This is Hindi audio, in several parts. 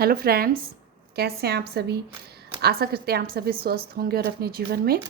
हेलो फ्रेंड्स, कैसे हैं आप सभी। आशा करते हैं आप सभी स्वस्थ होंगे और अपने जीवन में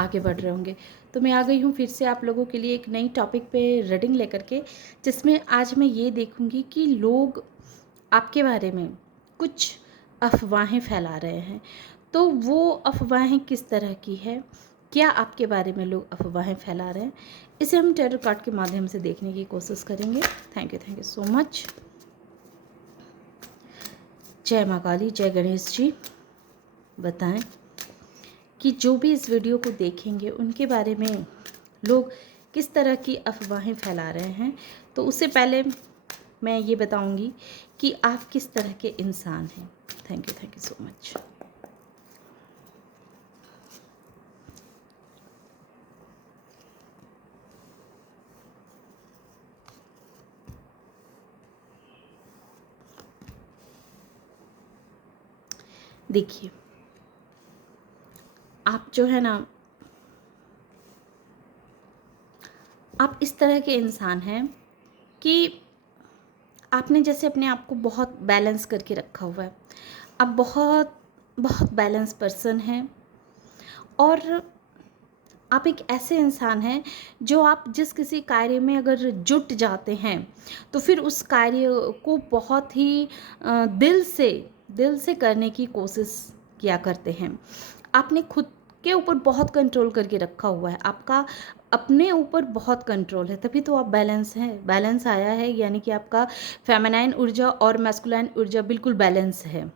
आगे बढ़ रहे होंगे। तो मैं आ गई हूँ फिर से आप लोगों के लिए एक नई टॉपिक पे रीडिंग लेकर के, जिसमें आज मैं ये देखूँगी कि लोग आपके बारे में कुछ अफवाहें फैला रहे हैं। तो वो अफवाहें किस तरह की है, क्या आपके बारे में लोग अफवाहें फैला रहे हैं, इसे हम टैरो कार्ड के माध्यम से देखने की कोशिश करेंगे। Thank you so much. जय माँ काली, जय गणेश जी। बताएं कि जो भी इस वीडियो को देखेंगे उनके बारे में लोग किस तरह की अफवाहें फैला रहे हैं। तो उससे पहले मैं ये बताऊंगी कि आप किस तरह के इंसान हैं। Thank you so much. देखिए, आप जो है ना, आप इस तरह के इंसान हैं कि आपने जैसे अपने आप को बहुत बैलेंस करके रखा हुआ है। आप बहुत बहुत बैलेंस पर्सन हैं और आप एक ऐसे इंसान हैं जो आप जिस किसी कार्य में अगर जुट जाते हैं तो फिर उस कार्य को बहुत ही दिल से करने की कोशिश किया करते हैं। आपने खुद के ऊपर बहुत कंट्रोल करके रखा हुआ है, आपका अपने ऊपर बहुत कंट्रोल है, तभी तो आप बैलेंस हैं। बैलेंस आया है यानी कि आपका फेमिनाइन ऊर्जा और मैस्कुलाइन ऊर्जा बिल्कुल बैलेंस है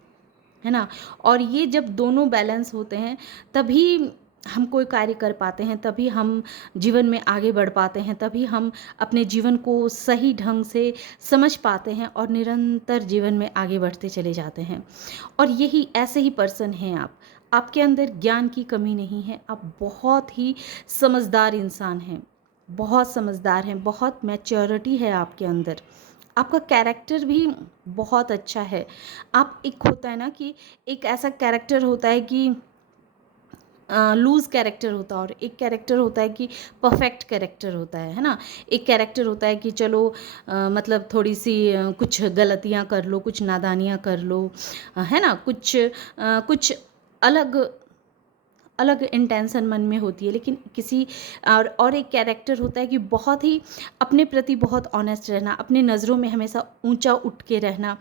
ना। और ये जब दोनों बैलेंस होते हैं तभी हम कोई कार्य कर पाते हैं, तभी हम जीवन में आगे बढ़ पाते हैं, तभी हम अपने जीवन को सही ढंग से समझ पाते हैं और निरंतर जीवन में आगे बढ़ते चले जाते हैं। और यही ऐसे ही पर्सन हैं आप। आपके अंदर ज्ञान की कमी नहीं है, आप बहुत ही समझदार इंसान हैं, बहुत समझदार हैं, बहुत मैच्योरिटी है आपके अंदर। आपका कैरेक्टर भी बहुत अच्छा है। आप एक होता है ना कि एक ऐसा कैरेक्टर होता है कि लूज़ कैरेक्टर होता है और एक कैरेक्टर होता है कि परफेक्ट कैरेक्टर होता है ना। एक कैरेक्टर होता है कि चलो मतलब थोड़ी सी कुछ गलतियां कर लो, कुछ नादानियां कर लो, है ना, कुछ अलग अलग इंटेंशन मन में होती है। लेकिन किसी और एक कैरेक्टर होता है कि बहुत ही अपने प्रति बहुत ऑनेस्ट रहना, अपने नज़रों में हमेशा ऊंचा उठ के रहना।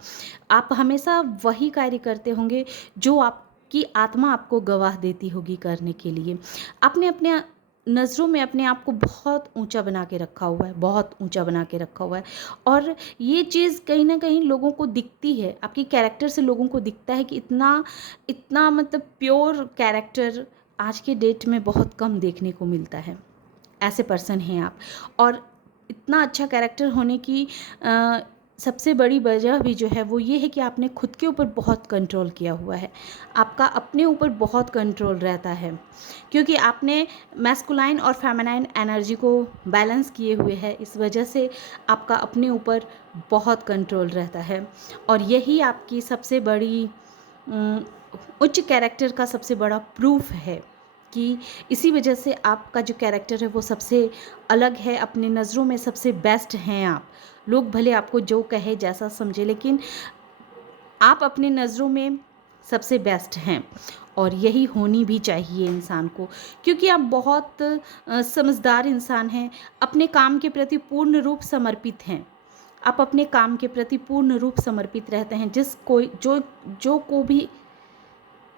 आप हमेशा वही कार्य करते होंगे जो आपकी आत्मा आपको गवाह देती होगी करने के लिए। आपने अपने नज़रों में अपने आप को बहुत ऊंचा बना के रखा हुआ है, बहुत ऊंचा बना के रखा हुआ है। और ये चीज़ कहीं ना कहीं लोगों को दिखती है, आपकी कैरेक्टर से लोगों को दिखता है कि इतना इतना मतलब प्योर कैरेक्टर आज के डेट में बहुत कम देखने को मिलता है। ऐसे पर्सन हैं आप। और इतना अच्छा कैरेक्टर होने की सबसे बड़ी वजह भी जो है वो ये है कि आपने खुद के ऊपर बहुत कंट्रोल किया हुआ है। आपका अपने ऊपर बहुत कंट्रोल रहता है क्योंकि आपने मैस्कुलाइन और फेमिनाइन एनर्जी को बैलेंस किए हुए है। इस वजह से आपका अपने ऊपर बहुत कंट्रोल रहता है और यही आपकी सबसे बड़ी उच्च कैरेक्टर का सबसे बड़ा प्रूफ है कि इसी वजह से आपका जो कैरेक्टर है वो सबसे अलग है, अपनी नज़रों में सबसे बेस्ट हैं आप। लोग भले आपको जो कहे जैसा समझे, लेकिन आप अपनी नज़रों में सबसे बेस्ट हैं और यही होनी भी चाहिए इंसान को, क्योंकि आप बहुत समझदार इंसान हैं, अपने काम के प्रति पूर्ण रूप समर्पित हैं। आप अपने काम के प्रति पूर्ण रूप समर्पित रहते हैं।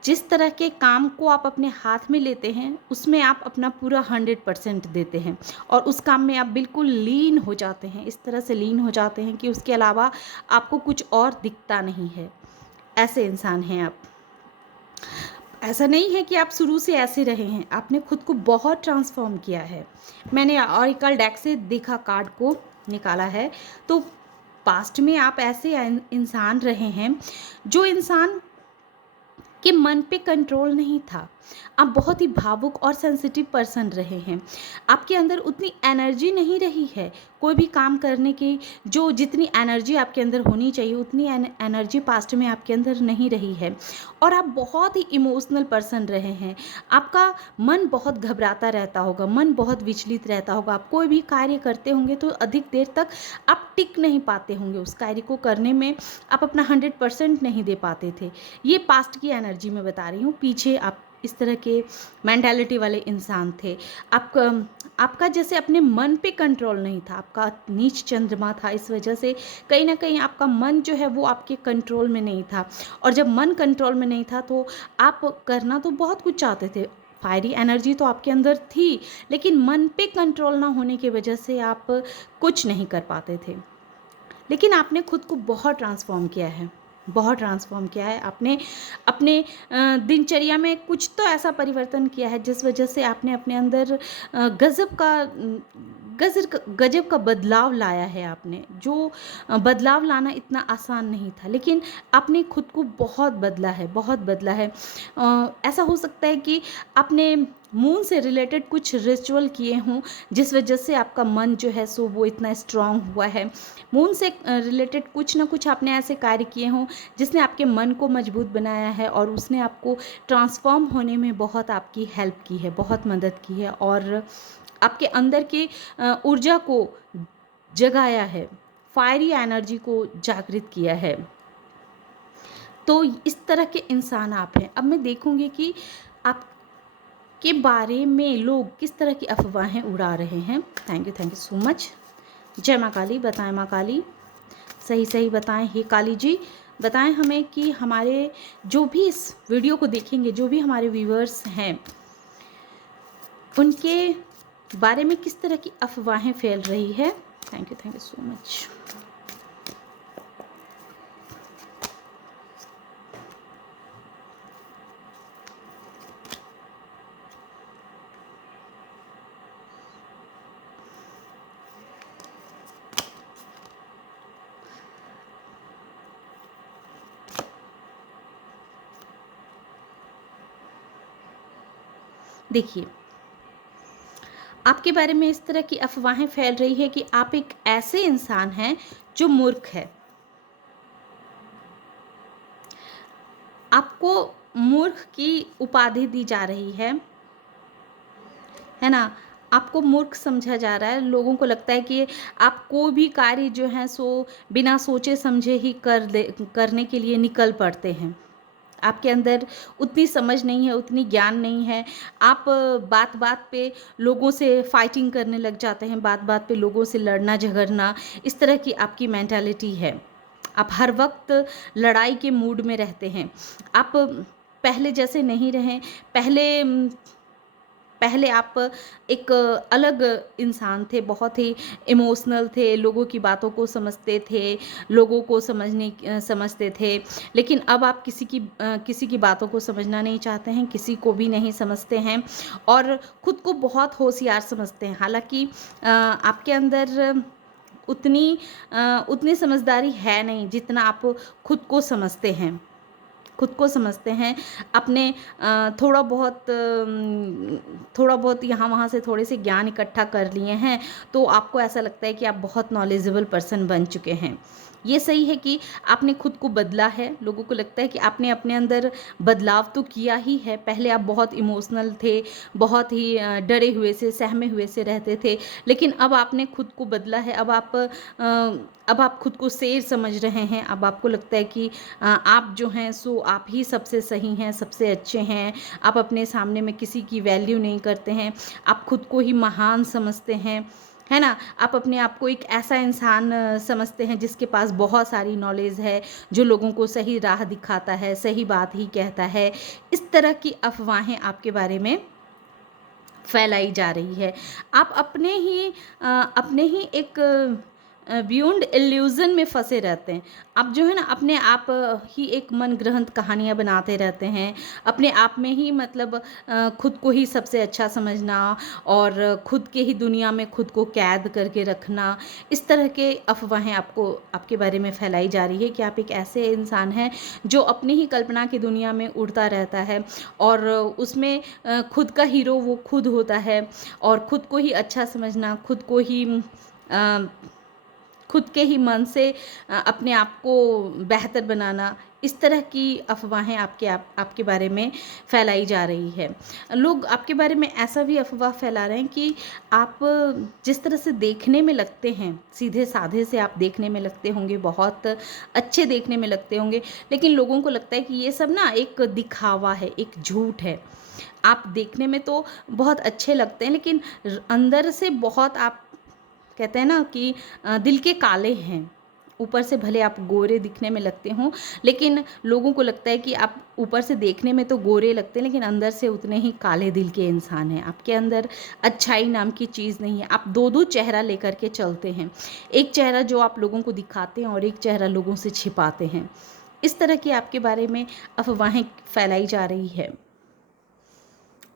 जिस तरह के काम को आप अपने हाथ में लेते हैं उसमें आप अपना पूरा 100% देते हैं और उस काम में आप बिल्कुल लीन हो जाते हैं। इस तरह से लीन हो जाते हैं कि उसके अलावा आपको कुछ और दिखता नहीं है। ऐसे इंसान हैं आप। ऐसा नहीं है कि आप शुरू से ऐसे रहे हैं, आपने खुद को बहुत ट्रांसफॉर्म किया है। मैंने ऑरिकल डेक से देखा, कार्ड को निकाला है, तो पास्ट में आप ऐसे इंसान रहे हैं जो इंसान कि मन पे कंट्रोल नहीं था। आप बहुत ही भावुक और सेंसिटिव पर्सन रहे हैं। आपके अंदर उतनी एनर्जी नहीं रही है कोई भी काम करने की जो जितनी एनर्जी आपके अंदर होनी चाहिए उतनी एनर्जी पास्ट में आपके अंदर नहीं रही है, और आप बहुत ही इमोशनल पर्सन रहे हैं। आपका मन बहुत घबराता रहता होगा, मन बहुत विचलित रहता होगा। आप कोई भी कार्य करते होंगे तो अधिक देर तक आप टिक नहीं पाते होंगे, उस कार्य को करने में आप अपना 100% नहीं दे पाते थे। ये पास्ट की एनर्जी में बता रही हूँ। पीछे आप इस तरह के मेंटालिटी वाले इंसान थे। आपका जैसे अपने मन पे कंट्रोल नहीं था, आपका नीच चंद्रमा था, इस वजह से कहीं ना कहीं आपका मन जो है वो आपके कंट्रोल में नहीं था। और जब मन कंट्रोल में नहीं था तो आप करना तो बहुत कुछ चाहते थे, फायरी एनर्जी तो आपके अंदर थी, लेकिन मन पे कंट्रोल ना होने की वजह से आप कुछ नहीं कर पाते थे। लेकिन आपने खुद को बहुत ट्रांसफॉर्म किया है, बहुत ट्रांसफॉर्म किया है आपने अपने दिनचर्या में कुछ तो ऐसा परिवर्तन किया है जिस वजह से आपने अपने अंदर गजब का बदलाव लाया है आपने, जो बदलाव लाना इतना आसान नहीं था, लेकिन आपने खुद को बहुत बदला है, बहुत बदला है। ऐसा हो सकता है कि आपने मून से रिलेटेड कुछ रिचुअल किए हों जिस वजह से आपका मन जो है सो वो इतना स्ट्रांग हुआ है। मून से रिलेटेड कुछ ना कुछ आपने ऐसे कार्य किए हों जिसने आपके मन को मजबूत बनाया है और उसने आपको ट्रांसफॉर्म होने में बहुत आपकी हेल्प की है, बहुत मदद की है, और आपके अंदर की ऊर्जा को जगाया है, फायरी एनर्जी को जागृत किया है। तो इस तरह के इंसान आप हैं। अब मैं देखूंगी कि आपके बारे में लोग किस तरह की अफवाहें उड़ा रहे हैं। Thank you so much. जय माँ काली। बताएं माँ काली, सही सही बताएं। हे काली जी, बताएं हमें कि हमारे जो भी इस वीडियो को देखेंगे, जो भी हमारे व्यूअर्स हैं, उनके बारे में किस तरह की अफवाहें फैल रही है। Thank you so much. देखिए, आपके बारे में इस तरह की अफवाहें फैल रही है कि आप एक ऐसे इंसान हैं जो मूर्ख है। आपको मूर्ख की उपाधि दी जा रही है ना। आपको मूर्ख समझा जा रहा है। लोगों को लगता है कि आप कोई भी कार्य जो है सो बिना सोचे समझे ही करने के लिए निकल पड़ते हैं। आपके अंदर उतनी समझ नहीं है, उतनी ज्ञान नहीं है। आप बात बात पे लोगों से फाइटिंग करने लग जाते हैं, बात बात पे लोगों से लड़ना झगड़ना, इस तरह की आपकी मेंटालिटी है। आप हर वक्त लड़ाई के मूड में रहते हैं। आप पहले जैसे नहीं रहे। पहले आप एक अलग इंसान थे, बहुत ही इमोशनल थे, लोगों की बातों को समझते थे, लोगों को समझते थे। लेकिन अब आप किसी की बातों को समझना नहीं चाहते हैं, किसी को भी नहीं समझते हैं, और ख़ुद को बहुत होशियार समझते हैं। हालांकि आपके अंदर उतनी समझदारी है नहीं जितना आप खुद को समझते हैं। अपने थोड़ा बहुत यहाँ वहाँ से थोड़े से ज्ञान इकट्ठा कर लिए हैं, तो आपको ऐसा लगता है कि आप बहुत नॉलेजेबल पर्सन बन चुके हैं। ये सही है कि आपने खुद को बदला है। लोगों को लगता है कि आपने अपने अंदर बदलाव तो किया ही है। पहले आप बहुत इमोशनल थे, बहुत ही डरे हुए से, सहमे हुए से रहते थे, लेकिन अब आपने खुद को बदला है। अब आप खुद को शेर समझ रहे हैं। अब आपको लगता है कि आप जो हैं सो आप ही सबसे सही हैं, सबसे अच्छे हैं। आप अपने सामने में किसी की वैल्यू नहीं करते हैं, आप खुद को ही महान समझते हैं, है ना। आप अपने आप को एक ऐसा इंसान समझते हैं जिसके पास बहुत सारी नॉलेज है, जो लोगों को सही राह दिखाता है, सही बात ही कहता है। इस तरह की अफवाहें आपके बारे में फैलाई जा रही है। आप अपने ही एक बियॉन्ड इल्यूज़न में फंसे रहते हैं। आप जो है ना अपने आप ही एक मन ग्रंथ कहानियाँ बनाते रहते हैं, अपने आप में ही मतलब खुद को ही सबसे अच्छा समझना और खुद के ही दुनिया में खुद को कैद करके रखना। इस तरह के अफवाहें आपके बारे में फैलाई जा रही है कि आप एक ऐसे इंसान हैं जो अपनी ही कल्पना की दुनिया में उड़ता रहता है, और उसमें खुद का हीरो वो खुद होता है, और खुद को ही अच्छा समझना, खुद को ही खुद के ही मन से अपने आप को बेहतर बनाना, इस तरह की अफ़वाहें आपके बारे में फैलाई जा रही है। लोग आपके बारे में ऐसा भी अफ़वाह फैला रहे हैं कि आप जिस तरह से देखने में लगते हैं, सीधे-साधे से आप देखने में लगते होंगे, बहुत अच्छे देखने में लगते होंगे, लेकिन लोगों को लगता है कि ये सब ना एक दिखावा है, एक झूठ है। आप देखने में तो बहुत अच्छे लगते हैं, लेकिन अंदर से बहुत आप कहते हैं ना कि दिल के काले हैं। ऊपर से भले आप गोरे दिखने में लगते हों, लेकिन लोगों को लगता है कि आप ऊपर से देखने में तो गोरे लगते हैं, लेकिन अंदर से उतने ही काले दिल के इंसान हैं। आपके अंदर अच्छाई नाम की चीज़ नहीं है। आप दो-दो चेहरा लेकर के चलते हैं। एक चेहरा जो आप लोगों को दिखाते हैं और एक चेहरा लोगों से छिपाते हैं। इस तरह की आपके बारे में अफ़वाहें फैलाई जा रही है।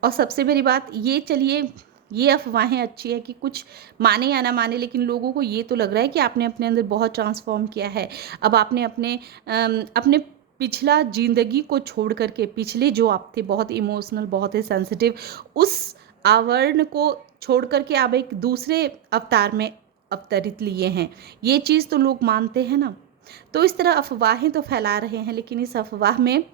और सबसे बड़ी बात ये, चलिए ये अफ़वाहें अच्छी है कि कुछ माने या ना माने, लेकिन लोगों को ये तो लग रहा है कि आपने अपने अंदर बहुत ट्रांसफ़ॉर्म किया है। अब आपने अपने पिछला ज़िंदगी को छोड़ कर के, पिछले जो आप थे बहुत इमोशनल, बहुत ही सेंसिटिव, उस आवरण को छोड़ कर के आप एक दूसरे अवतार में अवतरित लिए हैं। ये चीज़ तो लोग मानते हैं ना। तो इस तरह अफ़वाहें तो फैला रहे हैं, लेकिन इस अफ़वाह में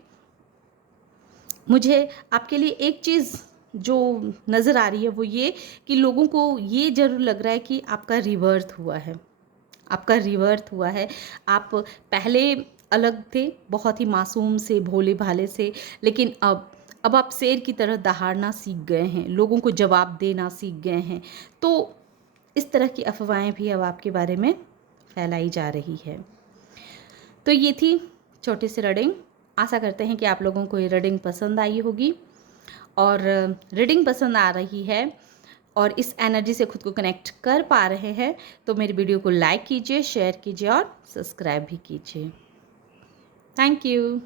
मुझे आपके लिए एक चीज़ जो नज़र आ रही है वो ये कि लोगों को ये ज़रूर लग रहा है कि आपका रिवर्थ हुआ है। आपका रिवर्थ हुआ है। आप पहले अलग थे, बहुत ही मासूम से, भोले-भाले से, लेकिन अब आप शेर की तरह दहाड़ना सीख गए हैं, लोगों को जवाब देना सीख गए हैं। तो इस तरह की अफ़वाहें भी अब आपके बारे में फैलाई जा रही है। तो ये थी छोटी सी रीडिंग। आशा करते हैं कि आप लोगों को ये रीडिंग पसंद आई होगी, और रीडिंग पसंद आ रही है और इस एनर्जी से खुद को कनेक्ट कर पा रहे हैं तो मेरी वीडियो को लाइक कीजिए, शेयर कीजिए और सब्सक्राइब भी कीजिए। Thank you.